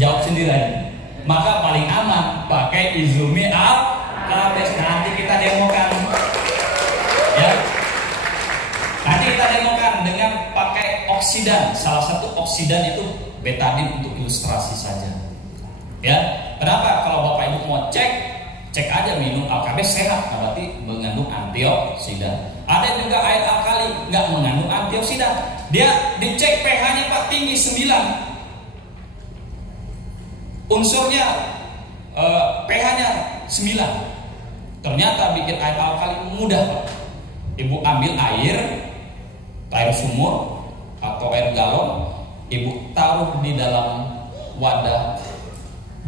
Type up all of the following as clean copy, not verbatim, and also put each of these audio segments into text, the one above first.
Jawab sendiri aja. Maka paling aman pakai Izumi Al-Kabes. Nanti kita demokan. Ya. Nanti kita demokan dengan pakai oksidan. Salah satu oksidan itu betadin untuk ilustrasi saja. Ya. Kenapa? Kalau Bapak Ibu mau cek aja minum Al-Kabes sehat, berarti mengandung antioksidan. Ada juga air alkali nggak mengandung antioksidan. Dia dicek pH-nya Pak tinggi 9. Unsurnya pH-nya 9. Ternyata bikin air alkali mudah Pak. Ibu ambil air sumur atau air galon, Ibu taruh di dalam wadah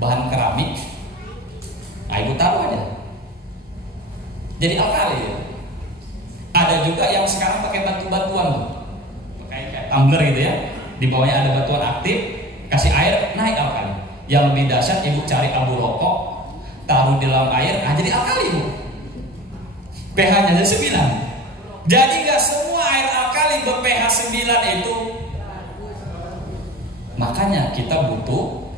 bahan keramik. Nah, Ibu taruh aja. Jadi alkali ya. Ada juga yang sekarang pakai batu-batuan, pakai kayak tumbler gitu ya. Di bawahnya ada batuan aktif, kasih air naik alkali. Yang lebih dahsyat Ibu cari abu rokok, taruh di dalam air, nah jadi alkali Ibu. pH-nya jadi 9. Jadi nggak semua air alkali ber-pH 9 itu. Makanya kita butuh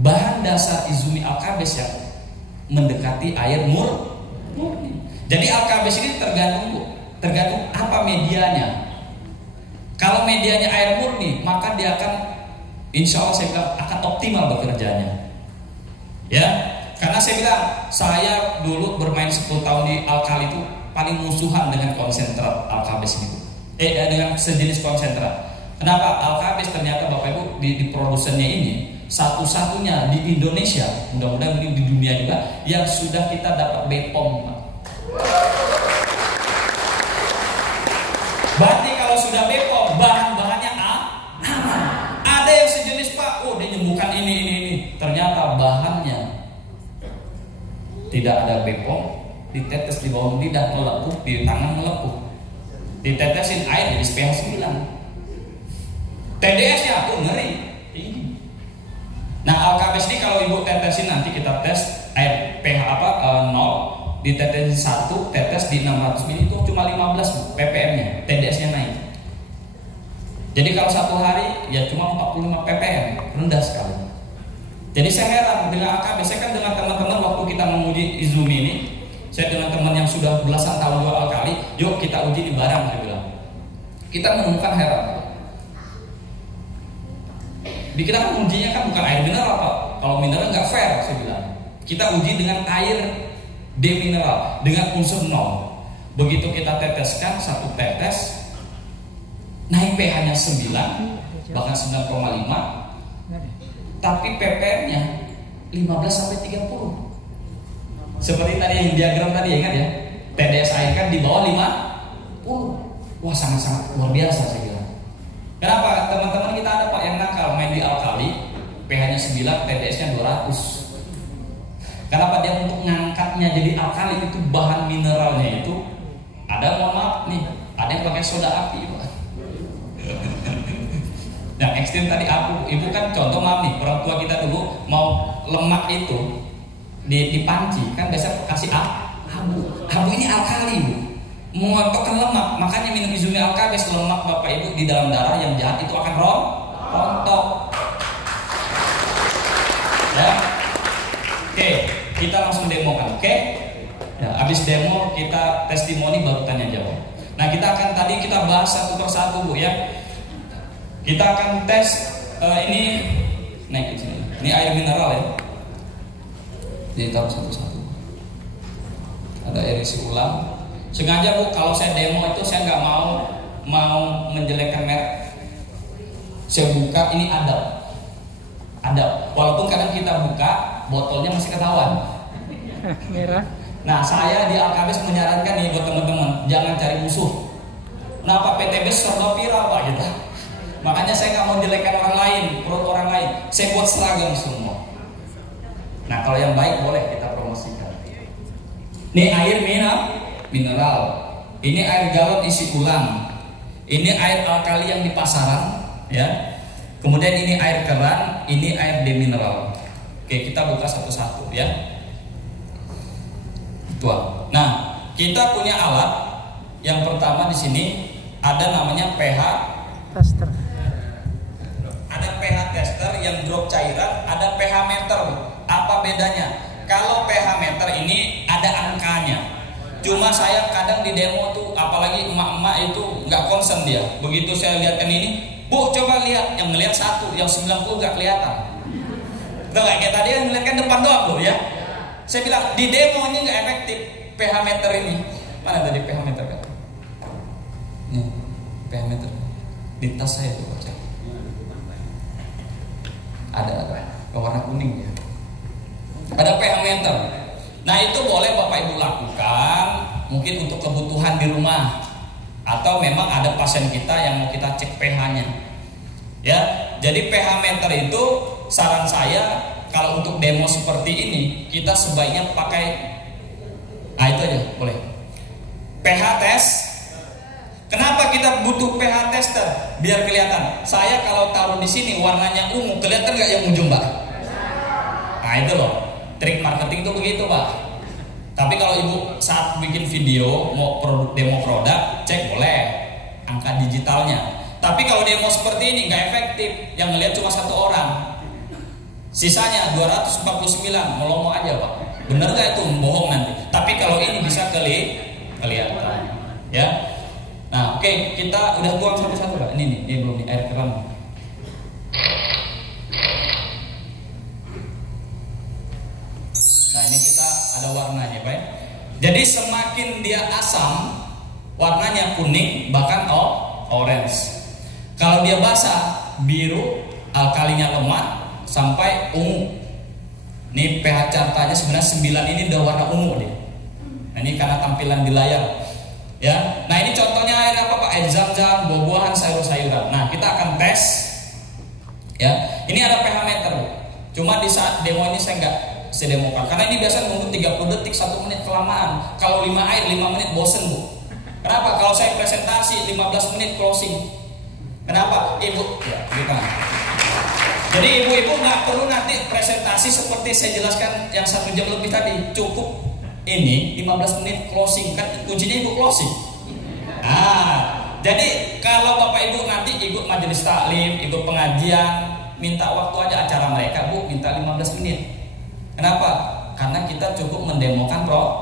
bahan dasar Izumi Al-Kabes yang mendekati air murni. Jadi Al-Kabes ini tergantung apa medianya. Kalau medianya air murni, maka dia akan, insya Allah saya bilang akan optimal bekerjanya. Ya, karena saya bilang saya dulu bermain 10 tahun di alkali itu paling musuhan dengan konsentrat Al-Kabes ini. Dengan sejenis konsentrat. Kenapa? Al-Kabes ternyata Bapak Ibu di produsennya ini satu-satunya di Indonesia, mudah-mudahan ini di dunia juga, yang sudah kita dapat BPOM. Berarti kalau sudah BPOM, bahan-bahannya aman. Ada yang sejenis Pak, dia nyembuhkan ini. Ternyata bahannya tidak ada BPOM, ditetes di bawah lidah melepuh, di tangan melepuh. Ditetesin air jadi pH 9. TDS-nya ngeri. Nah, Al-Kabes ini kalau Ibu tetesin, nanti kita tes air pH 0, ditetesin 1 tetes di 600 ml itu cuma 15 ppm-nya, TDS-nya naik. Jadi kalau satu hari ya cuma 45 ppm, rendah sekali. Jadi saya heran dengan Al-Kabes. Saya kan dengan teman-teman waktu kita menguji Izumi ini, saya dengan teman yang sudah belasan tahun jual alkali, yuk kita uji di barang, saya bilang. Kita menemukan heran. Dikira kan ujinya kan bukan air mineral Pak. Kalau mineral nggak fair, saya bilang. Kita uji dengan air demineral dengan unsur 0. Begitu kita teteskan satu tetes, naik pH-nya 9, bahkan 9,5, tapi ppm-nya 15 sampai 30. Seperti tadi yang diagram tadi, ingat ya? TDS air kan di bawah 50. Wah, sangat-sangat luar biasa saya bilang. Kenapa? Teman-teman kita ada Pak yang nakal main di alkali, pH-nya 9, TDS-nya 200. Kenapa? Dia untuk ngangkatnya jadi alkali itu bahan mineralnya itu ada, mohon maaf nih, ada yang pakai soda api Pak. Yang ekstrim tadi ibu kan contoh, maaf nih, orang tua kita dulu mau lemak itu di panci kan biasa kasih abu ini alkali Bu, mengontokkan lemak. Makanya minum Izumi Al-Kabes, lemak Bapak Ibu di dalam darah yang jahat itu akan rontok. Ya, oke, kita langsung demokan, oke? Ya, habis demo kita testimoni baru tanya jawab. Nah, kita akan tadi kita bahas satu persatu Bu ya. Kita akan tes ini naik ke sini. Ini air mineral ya. Ditaruh satu-satu. Ada air isi ulang. Sengaja Bu, kalau saya demo itu saya nggak mau menjelekkan merek. Saya buka ini ada. Walaupun kadang kita buka botolnya masih ketahuan. Merah. Nah, saya di Al-Kabes menyarankan nih buat teman-teman, jangan cari musuh. Kenapa? PTB serba viral Pak kita. Makanya saya nggak mau jelekkan orang lain, produk orang lain. Saya buat seragam semua. Nah, kalau yang baik boleh kita promosikan. Ini air mineral. Ini air galon isi ulang. Ini air alkali yang di pasaran, ya. Kemudian ini air keran, ini air demineral. Oke, kita buka satu-satu ya. Tuh. Nah, kita punya alat. Yang pertama di sini ada namanya pH Tester. Ada pH tester yang drop cairan, ada pH meter. Apa bedanya? Kalau pH meter ini ada angkanya. Cuma saya kadang di demo tuh, apalagi emak-emak itu nggak concern dia. Begitu saya lihatkan ini, Bu coba lihat, yang ngelihat 1, yang 90 nggak kelihatan. Tuh kayak tadi yang ngeliatkan depan doang Bu ya. Saya bilang di demo ini nggak efektif pH meter ini. Mana tadi pH meter kan? Nih, pH meter di tas saya tuh cek. Ada warna kuning ya. Ada pH meter. Nah itu boleh Bapak Ibu lakukan, mungkin untuk kebutuhan di rumah, atau memang ada pasien kita yang mau kita cek pH-nya. Ya, jadi pH meter itu saran saya kalau untuk demo seperti ini kita sebaiknya pakai, itu aja boleh. pH test. Kenapa kita butuh pH tester? Biar kelihatan. Saya kalau taruh di sini warnanya ungu, kelihatan nggak yang ujung Mbak? Nah itu loh, trik marketing itu begitu Pak. Tapi kalau Ibu saat bikin video mau demo produk, cek boleh angka digitalnya. Tapi kalau demo seperti ini nggak efektif, yang ngelihat cuma 1 orang. Sisanya 249, melongo aja Pak. Bener nggak itu? Bohong nanti. Tapi kalau ini bisa kelihatan, ya. Nah, oke, kita udah tuang satu-satu Pak. Ini belum nih air keran. Nah, ini kita ada warnanya, Pak. Jadi semakin dia asam, warnanya kuning bahkan orange. Kalau dia basah, biru, alkalinya lemah sampai ungu. Ini pH cartanya sebenarnya 9 ini udah warna ungu nih. Nah, ini karena tampilan di layar. Ya, nah ini contohnya air apa Pak? Air zam-zam, buah-buahan, sayur-sayuran. Nah kita akan tes. Ya, ini ada pH meter. Cuma di saat demo ini saya nggak sedemokan, karena ini biasa nunggu 30 detik, 1 menit kelamaan. Kalau 5 menit bosen Bu. Kenapa? Kalau saya presentasi 15 menit closing. Kenapa? Ibu, ya, gitu. Jadi ibu-ibu nggak perlu nanti presentasi seperti saya jelaskan yang 1 jam lebih tadi. Cukup ini 15 menit closing, kan kuncinya ibu closing. Jadi kalau Bapak Ibu nanti ikut majelis taklim, ikut pengajian, minta waktu aja acara mereka Bu, minta 15 menit. Kenapa? Karena kita cukup mendemokan produk.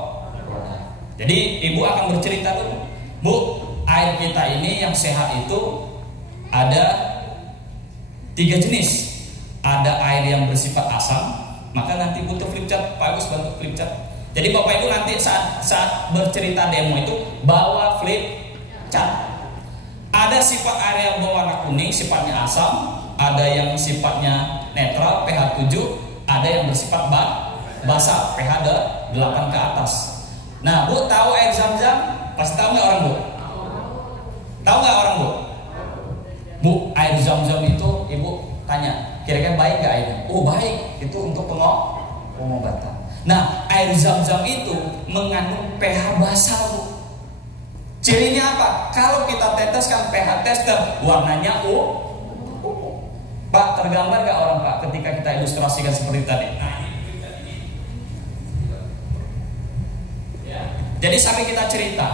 Jadi ibu akan bercerita dulu, Bu, air kita ini yang sehat itu ada 3 jenis. Ada air yang bersifat asam, maka nanti butuh flip chart, Pak Agus bantu flip chart. Jadi Bapak Ibu nanti saat bercerita demo itu bawa flip chart. Ada sifat air yang berwarna kuning, sifatnya asam. Ada yang sifatnya netral, pH 7. Ada yang bersifat basah, pH 8 ke atas. Nah Bu, tahu air zam-zam? Pasti tahu nggak orang Bu? Tahu nggak orang Bu? Bu, air zam-zam itu Ibu tanya, kira-kira baik nggak airnya? Oh baik, itu untuk pengobatan. Nah, air zam-zam itu mengandung pH basal Bu. Cirinya apa? Kalau kita teteskan pH tester, warnanya Pak, tergambar gak orang Pak ketika kita ilustrasikan seperti tadi? Nah, ini. Ya. Jadi sampai kita cerita.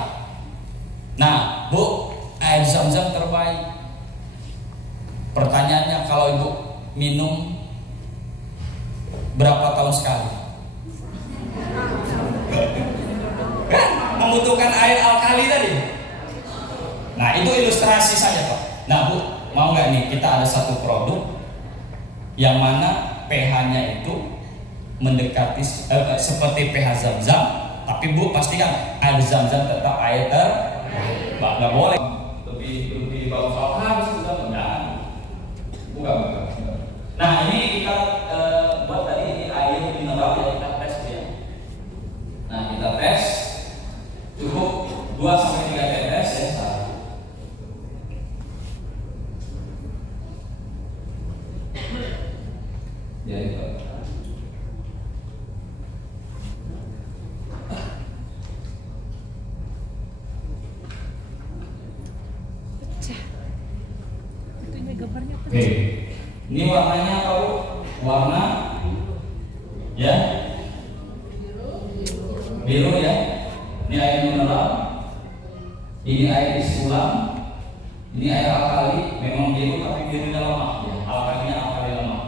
Nah, Bu, air zam-zam terbaik. Pertanyaannya, kalau Ibu minum berapa tahun sekali? Kan membutuhkan air alkali tadi. Nah itu ilustrasi saja Pak. Nah Bu, mau nggak nih kita ada satu produk yang mana pH-nya itu mendekati seperti pH zam-zam, tapi Bu pastikan air zam-zam tetap air nggak boleh lebih bagus harus sudah bukan. Nah ini kita buat tadi ini air mineral yang kita tes ya. Nah kita tes cukup 2-3 tetes ya. Ya itu. Oke. Ini warnanya apa Bu? Warna ya biru ya. Ini air mineral, ini air isi ulang, ini air alkali. Memang biru tapi birunya lemah ya. Alkalinya alkali lemah.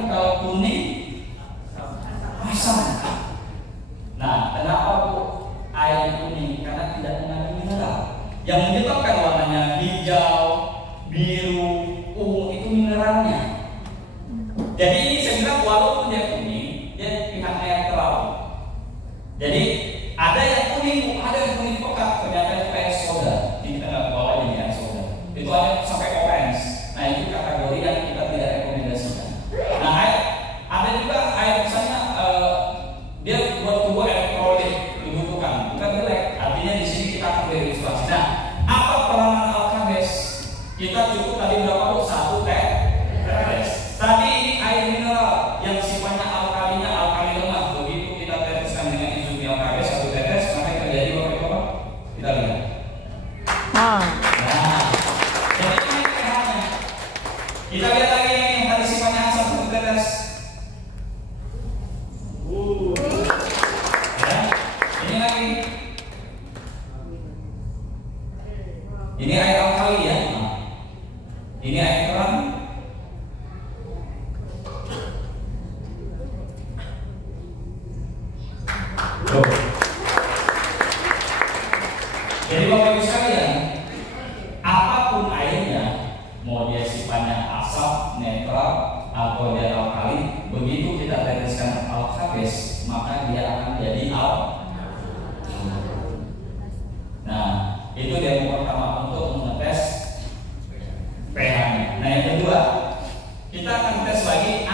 kan kalau kuning asam. Nah, kenapa Bu air kuning? Karena tidak mengandung mineral. Yang menyebabkan warnanya hijau, biru, ungu itu mineralnya. Jadi ini saya bilang walaupun dia kuning, dia pihak netral. Jadi ada yang kuning, ada yang kuning pekat, ternyata itu air soda. Kita nggak bawa ini air soda. Itu ada sampai orange. Nah itu kategori yang kita tidak rekomendasikan. Nah ada juga air misalnya dia buat tubuh elektrolit dibutuhkan, bukan jelek. Artinya di sini kita akan berilustrasi. Nah apa peranan alkabes? Kita cukup tadi berapa Bu? 1 tetes. Tadi ini air mineral yang sifatnya alkalinya alkali lemah. Begitu kita teteskan dengan izumi alkabes 1 tetes, maka terjadi apa? Kita lihat. Nah, jadi ini pH-nya. Kita lihat lagi yang tadi sifatnya asam 1 tetes. Ya, ini lagi. Ini air alkali ya. Ini air terang. Jadi Bapak Ibu sekalian, apapun airnya, mau dia sifatnya asam, netral, atau dia alkali, begitu kita teteskan alkabes, maka dia akan jadi Nah, itu demo pertama untuk mengetes pH-nya. Nah, yang kedua, kita akan tes lagi